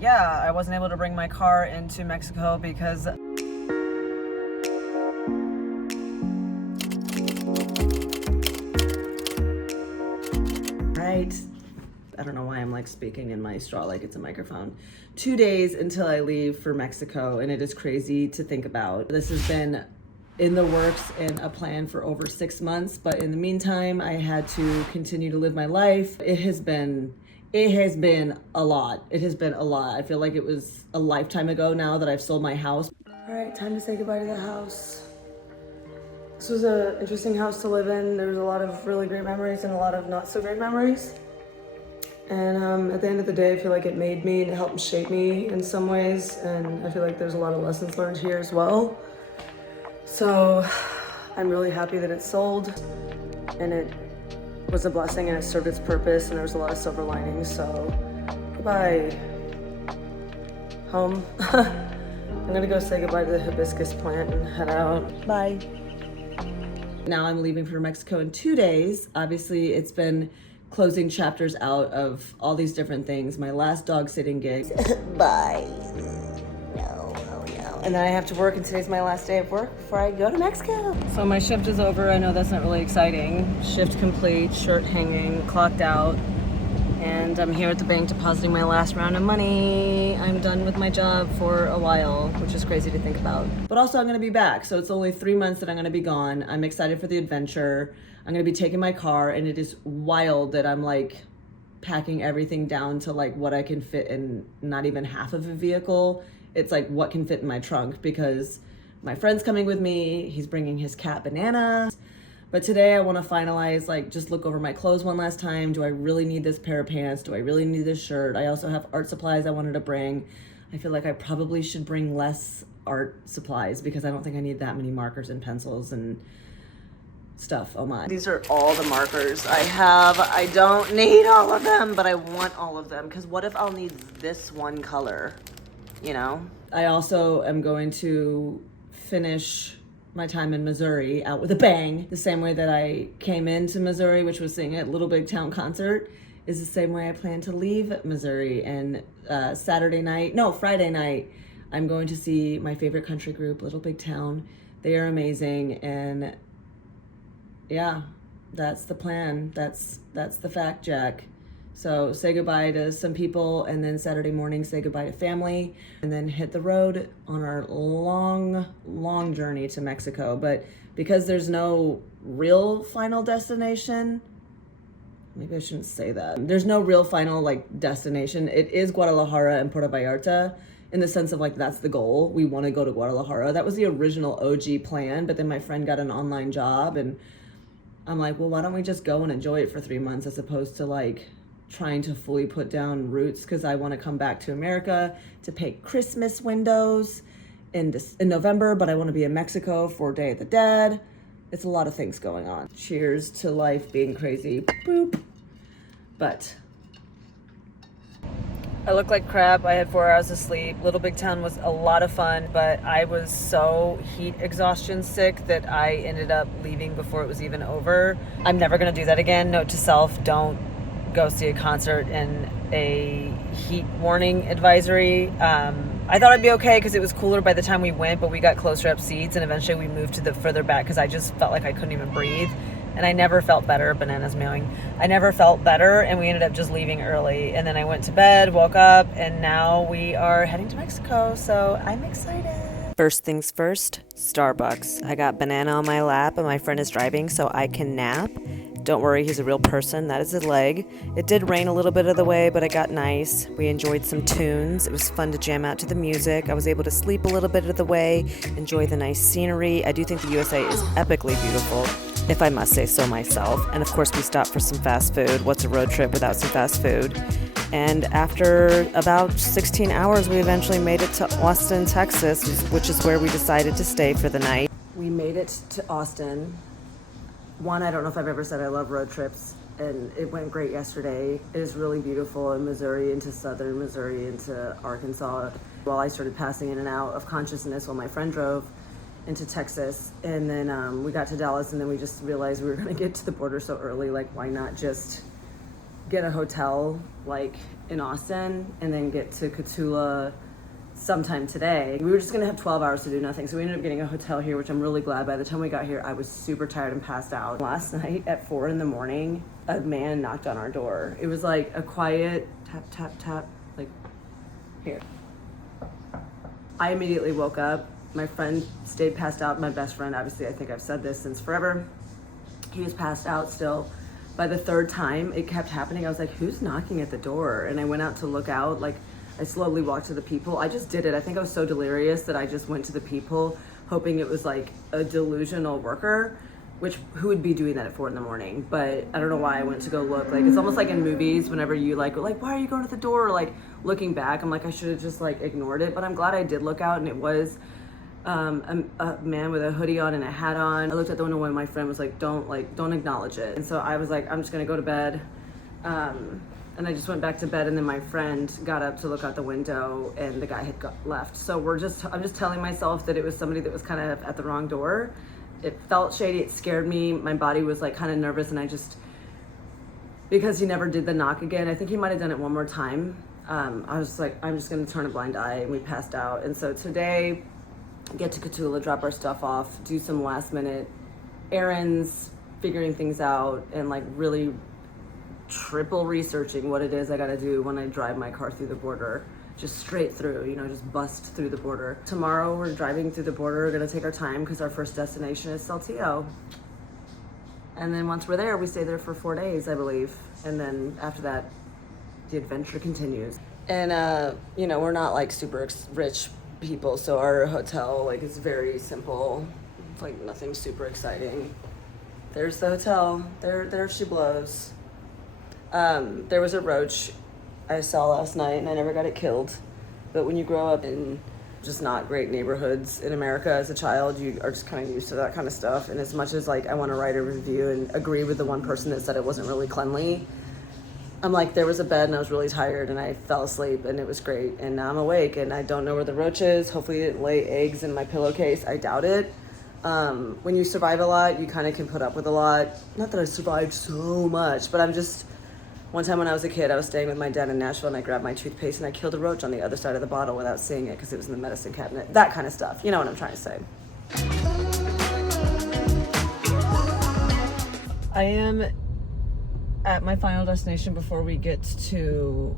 yeah, I wasn't able to bring my car into Mexico because right. I don't know why I'm like speaking in my straw like it's a microphone. 2 days until I leave for Mexico, and it is crazy to think about. This has been in the works and a plan for over 6 months, but in the meantime, I had to continue to live my life. It has been a lot. It has been a lot. I feel like it was a lifetime ago now that I've sold my house. All right, time to say goodbye to the house. This was an interesting house to live in. There was a lot of really great memories and a lot of not so great memories. And at the end of the day, I feel like it made me and it helped shape me in some ways. And I feel like there's a lot of lessons learned here as well. So I'm really happy that it sold, and it was a blessing and it served its purpose, and there was a lot of silver linings. So goodbye, home. I'm gonna go say goodbye to the hibiscus plant and head out. Bye. Now I'm leaving for Mexico in 2 days. Obviously, it's been closing chapters out of all these different things. My last dog sitting gig. Bye. No, oh no. And then I have to work, and today's my last day of work before I go to Mexico. So my shift is over. I know that's not really exciting. Shift complete, shirt hanging, clocked out. And I'm here at the bank depositing my last round of money. I'm done with my job for a while, which is crazy to think about. But also I'm gonna be back, so it's only 3 months that I'm gonna be gone. I'm excited for the adventure. I'm gonna be taking my car, and it is wild that I'm like packing everything down to like what I can fit in not even half of a vehicle. It's like what can fit in my trunk, because my friend's coming with me. He's bringing his cat Banana. But today I want to finalize, like, just look over my clothes one last time. Do I really need this pair of pants? Do I really need this shirt? I also have art supplies I wanted to bring. I feel like I probably should bring less art supplies because I don't think I need that many markers and pencils and stuff. Oh my. These are all the markers I have. I don't need all of them, but I want all of them, because what if I'll need this one color, you know? I also am going to finish my time in Missouri out with a bang. The same way that I came into Missouri, which was singing at Little Big Town Concert, is the same way I plan to leave Missouri. And Friday night, I'm going to see my favorite country group, Little Big Town. They are amazing, and yeah, that's the plan. That's the fact, Jack. So say goodbye to some people, and then Saturday morning say goodbye to family, and then hit the road on our long journey to Mexico. But because there's no real final destination, maybe I shouldn't say that. There's no real final like destination. It is Guadalajara and Puerto Vallarta, in the sense of like that's the goal. We want to go to Guadalajara. That was the original OG plan, but then my friend got an online job, and I'm like, well, why don't we just go and enjoy it for 3 months as opposed to like trying to fully put down roots, because I want to come back to America to paint Christmas windows in November, but I want to be in Mexico for Day of the Dead. It's a lot of things going on. Cheers to life being crazy. Boop. But I look like crap. I had 4 hours of sleep. Little Big Town was a lot of fun, but I was so heat exhaustion sick that I ended up leaving before it was even over. I'm never going to do that again. Note to self, don't go see a concert in a heat warning advisory. I thought I'd be okay because it was cooler by the time we went, but we got closer up seats, and eventually we moved to the further back because I just felt like I couldn't even breathe, and I never felt better. Banana's meowing. I never felt better, and we ended up just leaving early, and then I went to bed, woke up, and now we are heading to Mexico, so I'm excited. First things first, Starbucks. I got Banana on my lap, and my friend is driving, so I can nap. Don't worry, he's a real person. That is his leg. It did rain a little bit of the way, but it got nice. We enjoyed some tunes. It was fun to jam out to the music. I was able to sleep a little bit of the way, enjoy the nice scenery. I do think the USA is epically beautiful, if I must say so myself. And of course, we stopped for some fast food. What's a road trip without some fast food? And after about 16 hours, we eventually made it to Austin, Texas, which is where we decided to stay for the night. We made it to Austin. One, I don't know if I've ever said I love road trips, and it went great yesterday. It is really beautiful in Missouri, into southern Missouri, into Arkansas. While I started passing in and out of consciousness while my friend drove into Texas, and then we got to Dallas, and then we just realized we were gonna get to the border so early, like why not just get a hotel like in Austin and then get to Cotulla sometime today. We were just gonna have 12 hours to do nothing, so we ended up getting a hotel here, which I'm really glad. By the time we got here, I was super tired and passed out. Last night at 4 in the morning, a man knocked on our door. It was like a quiet tap, tap, tap, like here. I immediately woke up. My friend stayed passed out. My best friend, obviously, I think I've said this since forever. He was passed out still. By the third time it kept happening, I was like, who's knocking at the door? And I went out to look out. Like, I slowly walked to the people. I just did it. I think I was so delirious that I just went to the people, hoping it was like a delusional worker, which who would be doing that at 4 in the morning? But I don't know why I went to go look. Like, it's almost like in movies, whenever you like, why are you going to the door? Or like looking back, I'm like, I should have just like ignored it. But I'm glad I did look out, and it was a man with a hoodie on and a hat on. I looked at the window when my friend was like, don't acknowledge it. And so I was like, I'm just gonna go to bed. And I just went back to bed, and then my friend got up to look out the window, and the guy had left. So I'm just telling myself that it was somebody that was kind of at the wrong door. It felt shady, it scared me. My body was like kind of nervous, and because he never did the knock again, I think he might've done it one more time. I was like, I'm just gonna turn a blind eye, and we passed out. And so today, get to Cotulla, drop our stuff off, do some last minute errands, figuring things out, and like really triple researching what it is I gotta do when I drive my car through the border, just straight through, just bust through the border. Tomorrow we're driving through the border. We're gonna take our time because our first destination is Saltillo. And then once we're there, we stay there for 4 days, I believe. And then after that, the adventure continues. And we're not like super rich people, so our hotel like is very simple. It's like nothing super exciting. There's the hotel. There she blows. There was a roach I saw last night, and I never got it killed. But when you grow up in just not great neighborhoods in America as a child, you are just kind of used to that kind of stuff. And as much as like I want to write a review and agree with the one person that said it wasn't really cleanly, I'm like, there was a bed and I was really tired and I fell asleep and it was great. And now I'm awake and I don't know where the roach is. Hopefully it didn't lay eggs in my pillowcase. I doubt it. When you survive a lot, you kind of can put up with a lot. Not that I survived so much, but one time when I was a kid, I was staying with my dad in Nashville, and I grabbed my toothpaste and I killed a roach on the other side of the bottle without seeing it because it was in the medicine cabinet. That kind of stuff. You know what I'm trying to say. I am at my final destination before we get to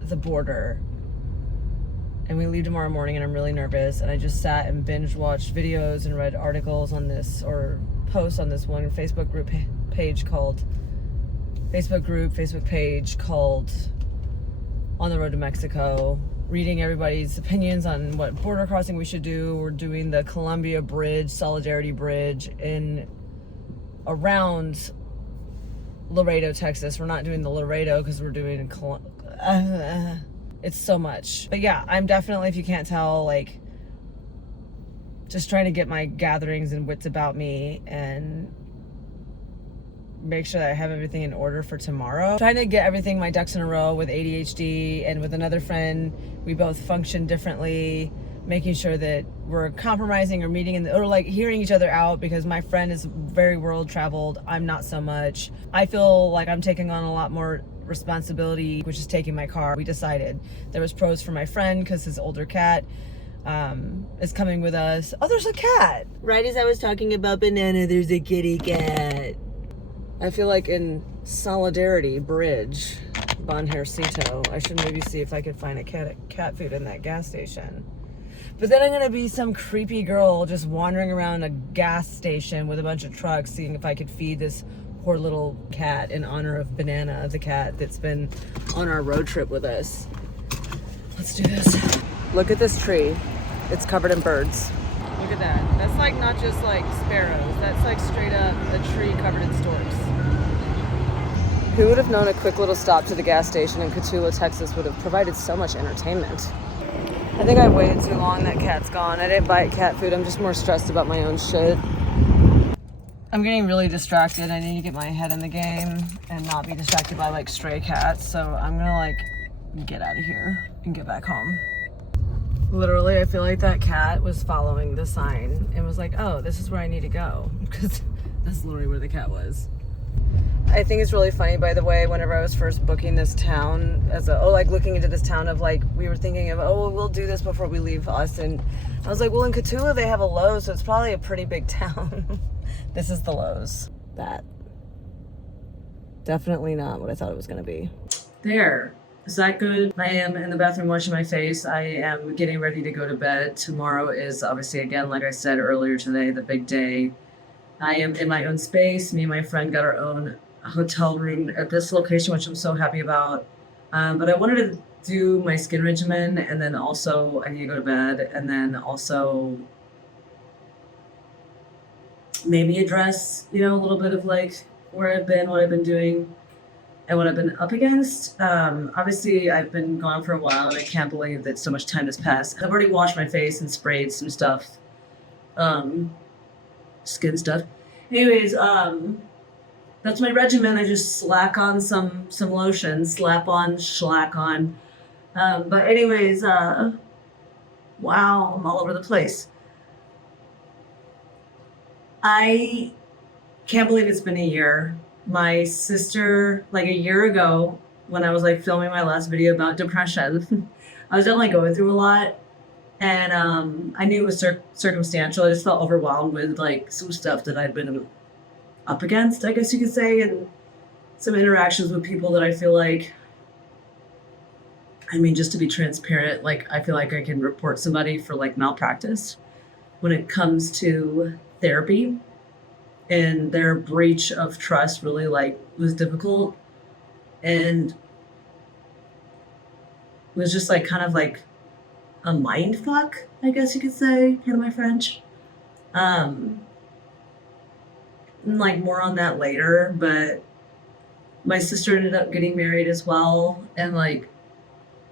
the border. And we leave tomorrow morning, and I'm really nervous. And I just sat and binge watched videos and read articles on this, or posts on this one Facebook page called On the Road to Mexico, reading everybody's opinions on what border crossing we should do. We're doing the Columbia Bridge, Solidarity Bridge around Laredo, Texas. We're not doing the Laredo because we're doing it's so much. But yeah, I'm definitely, if you can't tell, like just trying to get my gatherings and wits about me and make sure that I have everything in order for tomorrow. Trying to get everything, my ducks in a row with ADHD, and with another friend, we both function differently, making sure that we're compromising or meeting or like hearing each other out, because my friend is very world traveled. I'm not so much. I feel like I'm taking on a lot more responsibility, which is taking my car. We decided there was pros for my friend because his older cat is coming with us. Oh, there's a cat. Right as I was talking about banana, there's a kitty cat. I feel like in Solidarity Bridge, Bon Hercito, I should maybe see if I could find a cat food in that gas station. But then I'm gonna be some creepy girl just wandering around a gas station with a bunch of trucks, seeing if I could feed this poor little cat in honor of Banana, the cat that's been on our road trip with us. Let's do this. Look at this tree. It's covered in birds. Look at that. That's like not just like sparrows. That's like straight up a tree covered in storks. Who would have known a quick little stop to the gas station in Cotulla, Texas would have provided so much entertainment. I think I waited too long. That cat's gone. I didn't buy cat food. I'm just more stressed about my own shit. I'm getting really distracted. I need to get my head in the game and not be distracted by like stray cats. So I'm gonna like get out of here and get back home. Literally, I feel like that cat was following the sign and was like, oh, this is where I need to go. Because that's literally where the cat was. I think it's really funny, by the way, whenever I was first booking this town looking into this town of like, we were thinking of, we'll do this before we leave Austin. I was like, well, in Cotulla, they have a Lowe's, so it's probably a pretty big town. This is the Lowe's. That. Definitely not what I thought it was going to be. There. Is that good? I am in the bathroom washing my face. I am getting ready to go to bed. Tomorrow is obviously, again, like I said earlier today, the big day. I am in my own space. Me and my friend got our own hotel room at this location, which I'm so happy about. But I wanted to do my skin regimen, and then also I need to go to bed, and then also maybe address, a little bit of like where I've been, what I've been doing, and what I've been up against. Obviously, I've been gone for a while, and I can't believe that so much time has passed. I've already washed my face and sprayed some stuff, skin stuff. Anyways, that's my regimen. I just slack on some lotion, slap on, slack on. But anyways, wow, I'm all over the place. I can't believe it's been a year. My sister, like a year ago, when I was like filming my last video about depression, I was definitely going through a lot. And I knew it was circumstantial. I just felt overwhelmed with like some stuff that I'd been up against, I guess you could say, and some interactions with people that I feel like, just to be transparent, like I feel like I can report somebody for like malpractice when it comes to therapy, and their breach of trust really like was difficult and was just like kind of like a mind fuck, I guess you could say, kind of my French. Like more on that later, but my sister ended up getting married as well, and like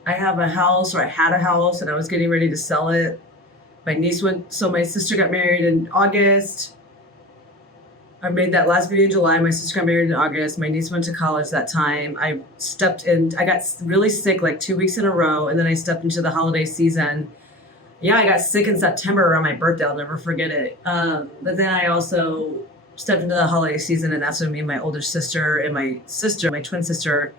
I had a house, and I was getting ready to sell it. My sister got married in August. I made that last video in July. My sister got married in August. My niece went to college that time. I got really sick like 2 weeks in a row, and then I stepped into the holiday season. Yeah, I got sick in September around my birthday. I'll never forget it. But then I also stepped into the holiday season, and that's when me and my older sister and my twin sister,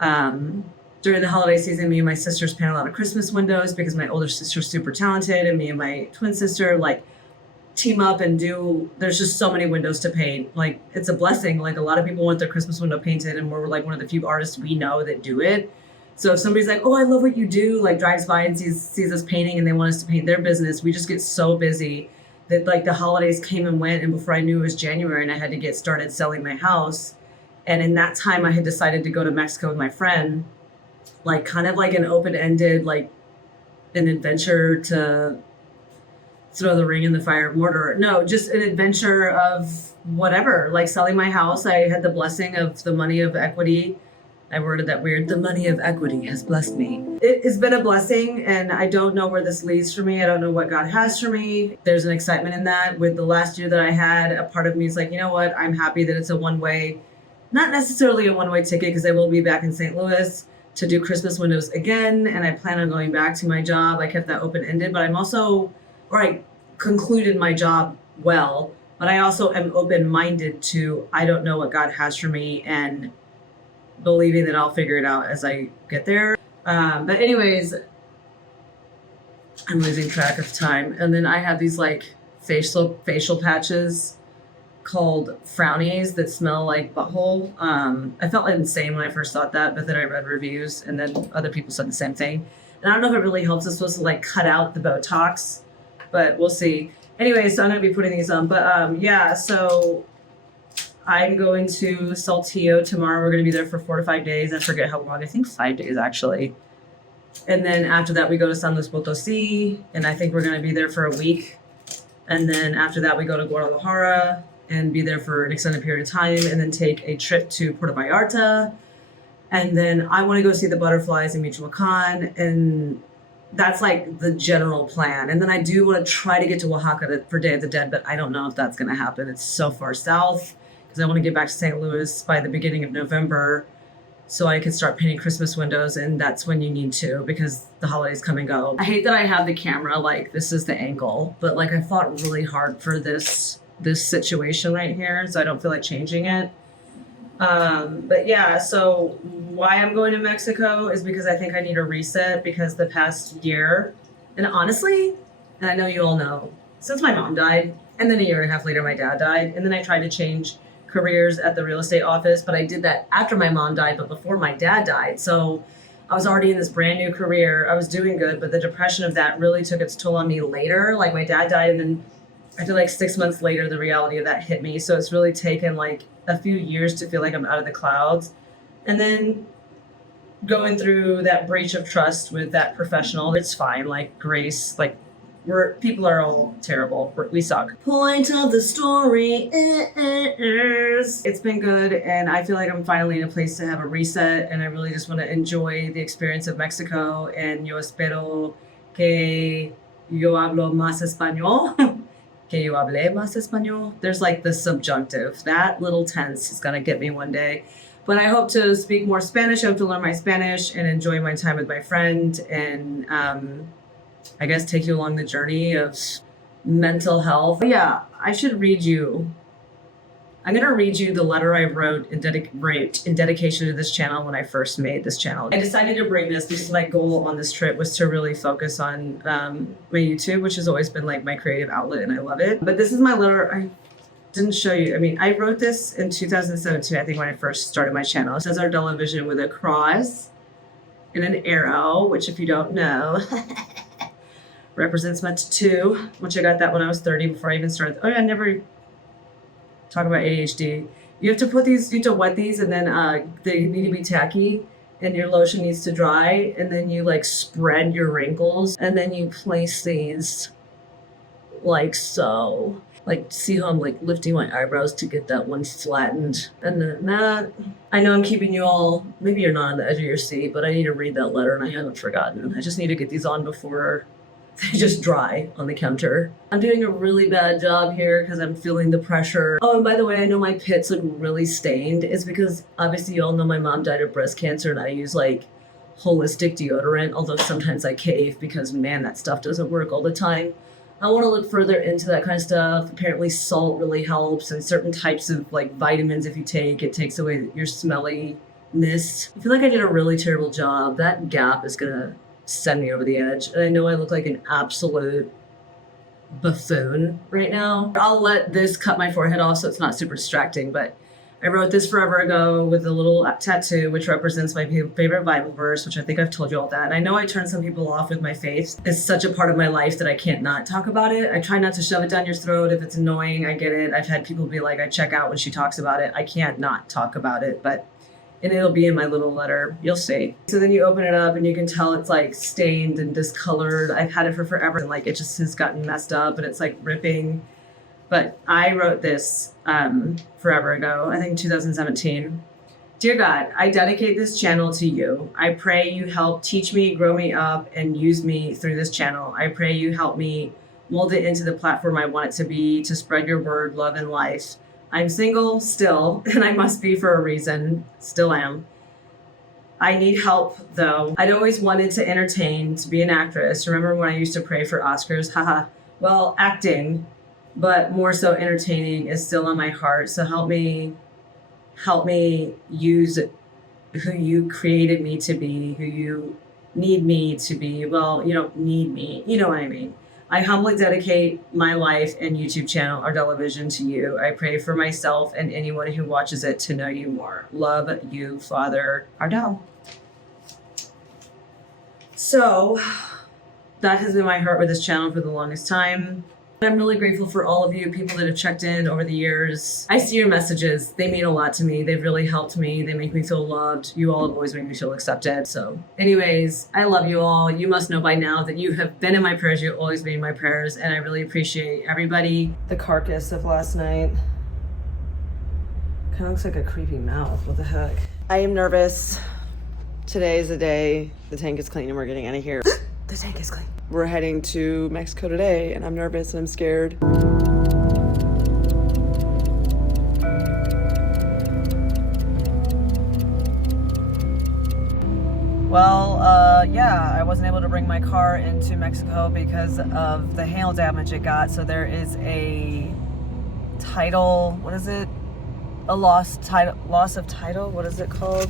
during the holiday season, me and my sisters paint a lot of Christmas windows because my older sister's super talented, and me and my twin sister like team up and there's just so many windows to paint. Like it's a blessing. Like a lot of people want their Christmas window painted, and we're like one of the few artists we know that do it. So if somebody's like, oh, I love what you do, like drives by and sees us painting and they want us to paint their business, we just get so busy that like the holidays came and went, and before I knew it was January and I had to get started selling my house. And in that time I had decided to go to Mexico with my friend, like kind of like an open-ended, like an adventure to throw the ring in the fire of Mordor. No, just an adventure of whatever, like selling my house. I had the blessing of the money of equity. I worded that weird. The money of equity has blessed me. It has been a blessing, and I don't know where this leads for me. I don't know what God has for me. There's an excitement in that. With the last year that I had, a part of me is like, you know what? I'm happy that it's a one-way, not necessarily a one-way ticket, because I will be back in St. Louis to do Christmas windows again, and I plan on going back to my job. I kept that open-ended, but I concluded my job well, but I also am open-minded to, I don't know what God has for me, and believing that I'll figure it out as I get there. But anyways, I'm losing track of time. And then I have these like facial patches called frownies that smell like butthole. I felt insane when I first thought that, but then I read reviews, and then other people said the same thing. And I don't know if it really helps. It's supposed to like cut out the Botox, but we'll see. Anyway, so I'm going to be putting these on. But yeah, so I'm going to Saltillo tomorrow. We're going to be there for 4 to 5 days. I forget how long. I think 5 days, actually. And then after that, we go to San Luis Potosí, and I think we're going to be there for a week. And then after that, we go to Guadalajara and be there for an extended period of time, and then take a trip to Puerto Vallarta. And then I want to go see the butterflies in Michoacan, and that's like the general plan. And then I do want to try to get to Oaxaca for Day of the Dead, but I don't know if that's going to happen. It's so far south, because I want to get back to St. Louis by the beginning of November so I can start painting Christmas windows, and that's when you need to, because the holidays come and go. I hate that I have the camera like this is the angle, but like I fought really hard for this situation right here, so I don't feel like changing it. But yeah, so why I'm going to Mexico is because I think I need a reset because the past year, and honestly, and I know you all know, since my mom died, and then a year and a half later my dad died, and then I tried to change careers at the real estate office, but I did that after my mom died, but before my dad died. So I was already in this brand new career. I was doing good, but the depression of that really took its toll on me later. Like my dad died, and then I feel like 6 months later, the reality of that hit me. So it's really taken like a few years to feel like I'm out of the clouds. And then going through that breach of trust with that professional, it's fine. Like Grace, like people are all terrible. We suck. Point of the story is it's been good, and I feel like I'm finally in a place to have a reset, and I really just want to enjoy the experience of Mexico. And yo espero que yo hablo más español. Que yo hable más español. There's like the subjunctive. That little tense is gonna get me one day. But I hope to speak more Spanish. I hope to learn my Spanish and enjoy my time with my friend, and I guess take you along the journey of mental health. But yeah, I should read you. I'm going to read you the letter I wrote in dedication to this channel when I first made this channel. I decided to bring this because my goal on this trip was to really focus on my YouTube, which has always been like my creative outlet, and I love it. But this is my letter. I didn't show you. I mean, I wrote this in 2017, I think, when I first started my channel. It says our television with a cross and an arrow, which if you don't know, represents my tattoo, which I got that when I was 30 before I even started. Oh yeah, I never talk about ADHD. You have to put these, you have to wet these, and then they need to be tacky, and your lotion needs to dry, and then you like spread your wrinkles, and then you place these like so. Like, see how I'm like lifting my eyebrows to get that one flattened. And then that, I know I'm keeping you all, maybe you're not on the edge of your seat, but I need to read that letter, and I haven't forgotten. I just need to get these on before they just dry on the counter. I'm doing a really bad job here because I'm feeling the pressure. Oh, and by the way, I know my pits look really stained. It's because obviously you all know my mom died of breast cancer, and I use like holistic deodorant, although sometimes I cave because man, that stuff doesn't work all the time. I want to look further into that kind of stuff. Apparently salt really helps, and certain types of like vitamins, if you take, it takes away your smelliness. I feel like I did a really terrible job. That gap is gonna send me over the edge. And I know I look like an absolute buffoon right now. I'll let this cut my forehead off so it's not super distracting, but I wrote this forever ago with a little tattoo, which represents my favorite Bible verse, which I think I've told you all that. And I know I turn some people off with my faith. It's such a part of my life that I can't not talk about it. I try not to shove it down your throat. If it's annoying, I get it. I've had people be like, I check out when she talks about it. I can't not talk about it, and it'll be in my little letter. You'll see. So then you open it up and you can tell it's like stained and discolored. I've had it for forever, and like it just has gotten messed up, and it's like ripping. But I wrote this forever ago, I think 2017. Dear God, I dedicate this channel to you. I pray you help teach me, grow me up, and use me through this channel. I pray you help me mold it into the platform I want it to be, to spread your word, love, and life. I'm single still, and I must be for a reason. Still am. I need help, though. I'd always wanted to entertain, to be an actress. Remember when I used to pray for Oscars? Haha. Well, acting, but more so entertaining, is still on my heart. So help me use who you created me to be, who you need me to be. Well, you don't need me. You know what I mean. I humbly dedicate my life and YouTube channel, our television, to you. I pray for myself and anyone who watches it to know you more. Love you, Father Ardell. So that has been my heart with this channel for the longest time. I'm really grateful for all of you people that have checked in over the years. I see your messages. They mean a lot to me. They've really helped me. They make me feel loved. You all have always made me feel accepted. So anyways, I love you all. You must know by now that you have been in my prayers. You've always been in my prayers, and I really appreciate everybody. The carcass of last night kind of looks like a creepy mouth. What the heck? I am nervous. Today is the day the tank is clean and we're getting out of here. The tank is clean. We're heading to Mexico today, and I'm nervous and I'm scared. Well, yeah, I wasn't able to bring my car into Mexico because of the hail damage it got. So there is a title, what is it? a loss of title. What is it called?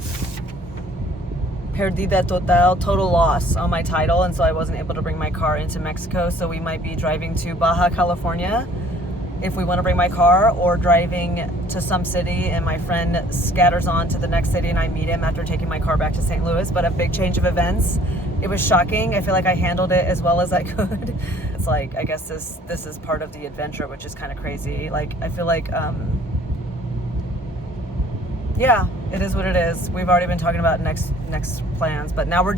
Perdida total, total loss on my title, and so I wasn't able to bring my car into Mexico. So we might be driving to Baja California if we want to bring my car, or driving to some city and my friend scatters on to the next city and I meet him after taking my car back to St. Louis. But a big change of events. It was shocking. I feel like I handled it as well as I could. It's like, I guess this is part of the adventure, which is kind of crazy. Like, I feel like yeah, it is what it is. We've already been talking about next plans, but now I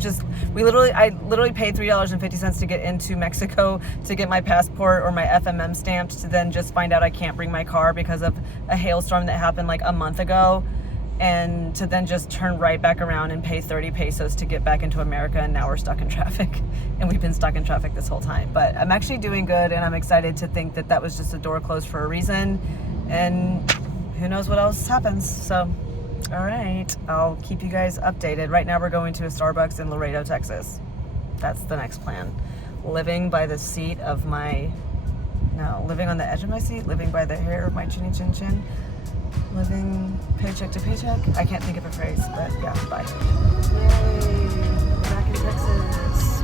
literally paid $3.50 to get into Mexico to get my passport or my FMM stamped, to then just find out I can't bring my car because of a hailstorm that happened like a month ago, and to then just turn right back around and pay 30 pesos to get back into America, and now we're stuck in traffic. And we've been stuck in traffic this whole time. But I'm actually doing good, and I'm excited to think that was just a door closed for a reason, and who knows what else happens. So all right, I'll keep you guys updated. Right now we're going to a Starbucks in Laredo, Texas. That's the next plan. Living by the seat of living on the edge of my seat, living by the hair of my chinny chin chin, living paycheck to paycheck. I can't think of a phrase, but yeah, bye. Yay, we're back in Texas.